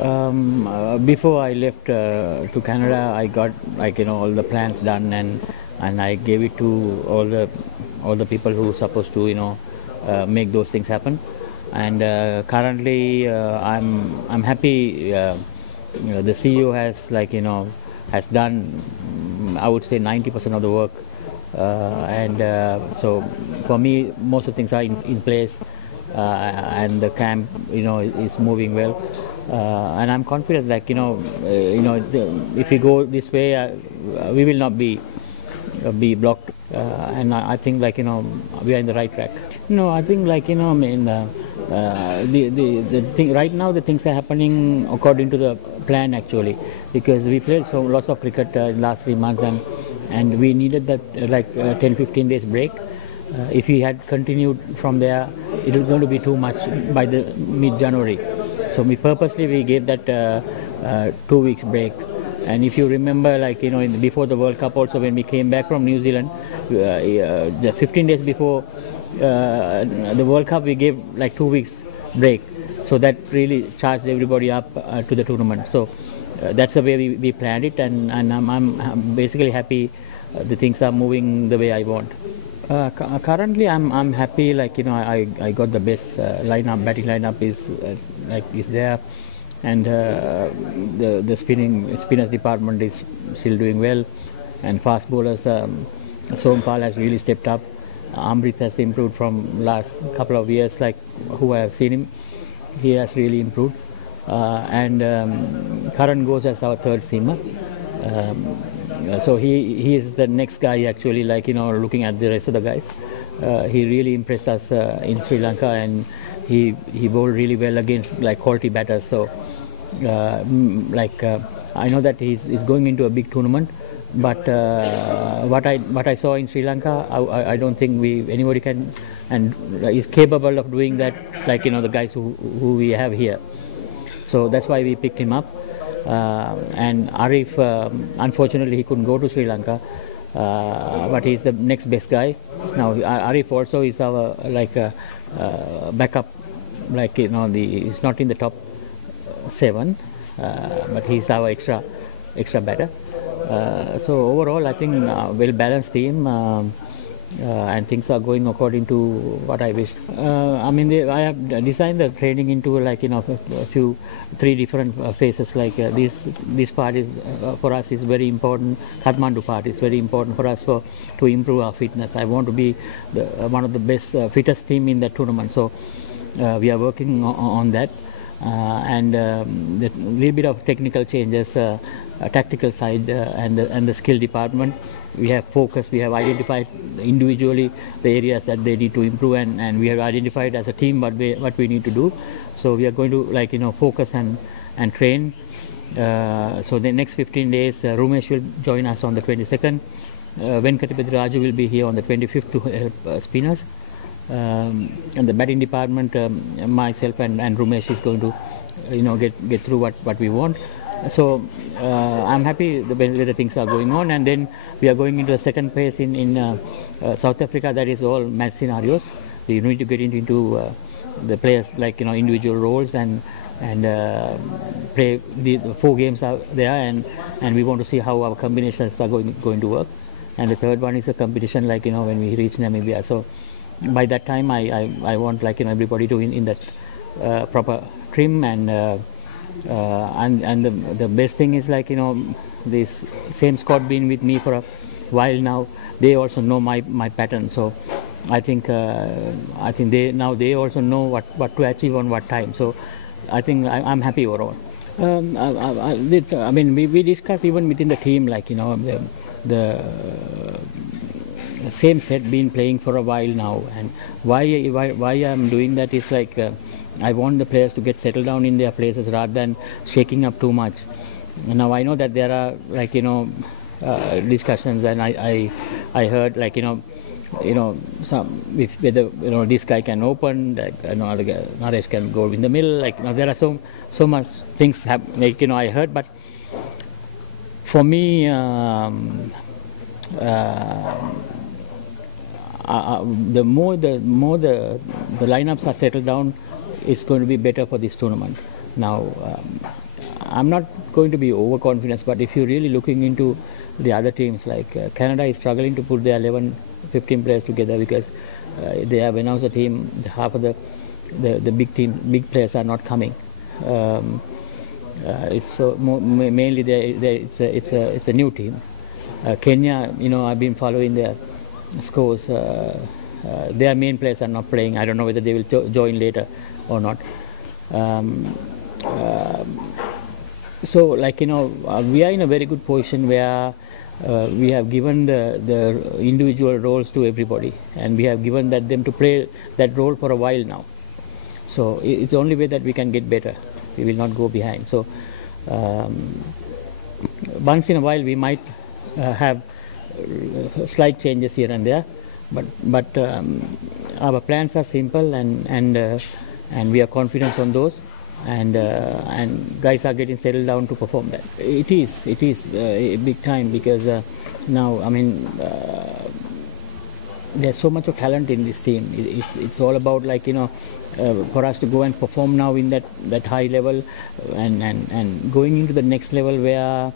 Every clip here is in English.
Before I left to Canada, I got all the plans done, and I gave it to all the people who were supposed to make those things happen. And currently, I'm happy. The CEO has has done, I would say, 90% of the work, and so for me, most of the things are in place, and the camp is moving well. And I'm confident, if we go this way, we will not be blocked. And I think we are in the right track. No, I think I mean the thing right now, the things are happening according to the plan actually, because we played so lots of cricket in last 3 months, and we needed that 10-15 days break. If we had continued from there, it was going to be too much by the mid-January. So we gave that 2 weeks break. And if you remember, before the World Cup also, when we came back from New Zealand, the 15 days before the World Cup, we gave 2 weeks break. So that really charged everybody up to the tournament. So that's the way we planned it, and I'm basically happy the things are moving the way I want. Currently, I'm happy. I got the best lineup. Batting lineup is there, and the spinners department is still doing well, and fast bowlers. Sompal has really stepped up. Amrit has improved from last couple of years. Who I have seen him, he has really improved. And Karan goes as our third seamer. So he is the next guy actually, looking at the rest of the guys. He really impressed us in Sri Lanka, and he bowled really well against quality batters. So I know that he's going into a big tournament, but what I saw in Sri Lanka, I don't think anybody can and is capable of doing that, the guys who we have here. So that's why we picked him up. And Arif, unfortunately, he couldn't go to Sri Lanka, but he's the next best guy. Now Arif also is our backup, he's not in the top 7, but he's our extra batter. So overall, I think well balanced team. And things are going according to what I wish. I mean, I have designed the training into three different phases. This part is for us is very important. Kathmandu part is very important for us to improve our fitness. I want to be one of the best fittest team in that tournament. So we are working on that, and a little bit of technical changes, tactical side, and the skill department. We have focused, we have identified individually the areas that they need to improve, and we have identified as a team what we need to do. So we are going to focus and train. So the next 15 days, Rumesh will join us on the 22nd. Venkatapati Raju will be here on the 25th to help spinners. And the batting department, myself and Rumesh is going to get through what we want. So I'm happy the way the things are going on, and then we are going into the second phase in South Africa. That is all match scenarios. So you need to get into the players individual roles and play the 4 games are there, and we want to see how our combinations are going to work. And the third one is a competition when we reach Namibia. So by that time I want everybody to in that proper trim, and the best thing is this same squad been with me for a while now. They also know my pattern, so I think they also know what to achieve on what time. So I think I'm happy overall. I mean, we discuss even within the team, the same set been playing for a while now, and why I'm doing that is I want the players to get settled down in their places rather than shaking up too much. Now I know that there are discussions, and I heard some whether this guy can open, Naresh can go in the middle. There are so much things I heard, but for me the more the lineups are settled down, it's going to be better for this tournament. Now I'm not going to be overconfident, but if you're really looking into the other teams, like Canada is struggling to put their 11, 15 players together because they have announced the team, half of the big players are not coming. It's so mainly it's a new team. Kenya, I've been following their scores. Their main players are not playing. I don't know whether they will join later or not. So, we are in a very good position where we have given the individual roles to everybody, and we have given them to play that role for a while now. So it's the only way that we can get better. We will not go behind. So once in a while we might have slight changes here and there, but our plans are simple, and we are confident on those, and guys are getting settled down to perform that. It is a big time because now, there's so much of talent in this team. It's all about for us to go and perform now in that high level, and going into the next level where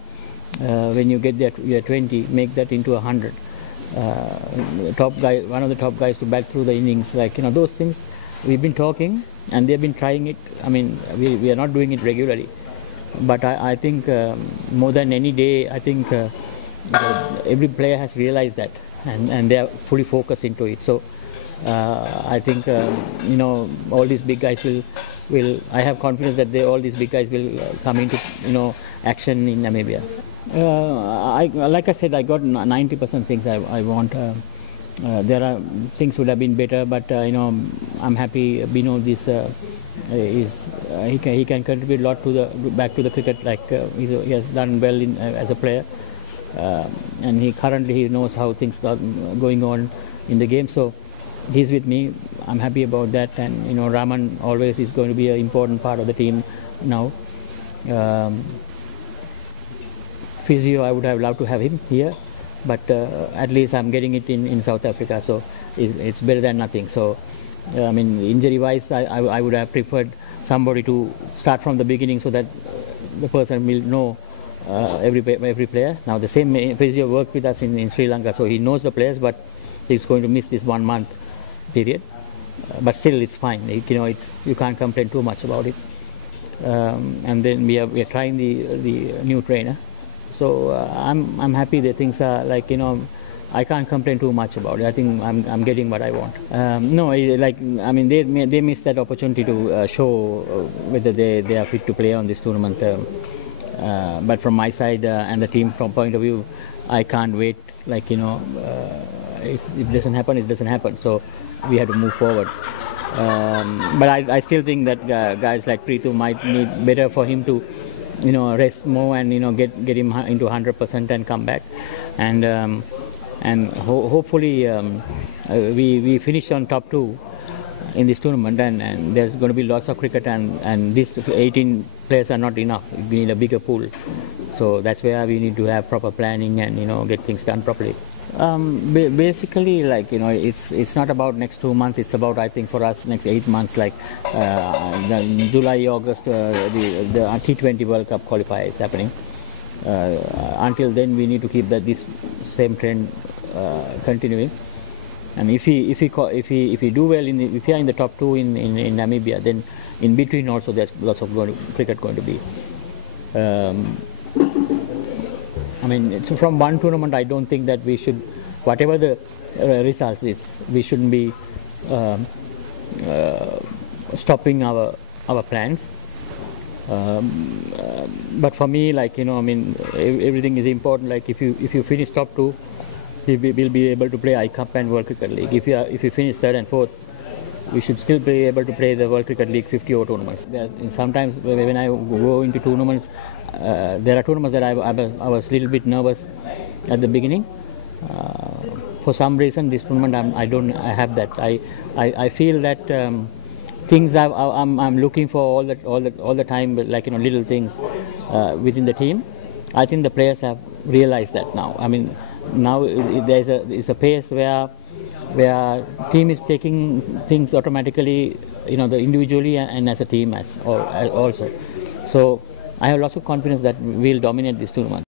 when you get there, you're 20, make that into 100. Top guy, one of the top guys to bat through the innings, those things. We've been talking, and they've been trying it. We are not doing it regularly, but I think more than any day, I think every player has realized that, and they are fully focused into it. So I think all these big guys will. I have confidence that all these big guys will come into action in Namibia. Like I said, I got 90% things I want. There are things would have been better, but I'm happy. Bino he can contribute a lot to back to the cricket. He has done well as a player, and he knows how things are going on in the game. So he's with me. I'm happy about that, and Raman always is going to be an important part of the team now. Physio, I would have loved to have him here, but at least I'm getting it in South Africa, so it's better than nothing. So injury wise, I would have preferred somebody to start from the beginning, so that the person will know every player. Now the same physio worked with us in Sri Lanka, so he knows the players, but he's going to miss this 1 month period. But still, it's fine. You can't complain too much about it. And then we are trying the new trainer. So I'm happy that things are I can't complain too much about it. I think I'm getting what I want. No, they missed that opportunity to show whether they are fit to play on this tournament. But from my side and the team from point of view, I can't wait. If it doesn't happen, it doesn't happen. So we have to move forward. But I still think that guys like Preetu might need better for him to rest more and get him into 100% and come back, and hopefully we finish on top 2 in this tournament, and there's going to be lots of cricket, and these 18 players are not enough. We need a bigger pool, so that's where we need to have proper planning and get things done properly. Basically, it's not about next 2 months. It's about, I think, for us next 8 months. July, August, the T20 World Cup qualifier is happening. Until then, we need to keep this same trend continuing. And if we do well if we are in the top 2 in Namibia, then in between also there's lots of cricket going to be. So from one tournament, I don't think that we should, whatever the results is, we shouldn't be stopping our plans. But for me, everything is important. If you finish top 2, we will be able to play I-Cup and World Cricket League. If you finish 3rd and 4th, we should still be able to play the World Cricket League 50 over tournaments. Sometimes when I go into tournaments, there are tournaments that I was a little bit nervous at the beginning. For some reason, this tournament I have that. I feel that things I'm looking for all the time, little things within the team. I think the players have realized that now. Now it's a pace where team is taking things automatically, individually and as a team also. So I have lots of confidence that we'll dominate this tournament.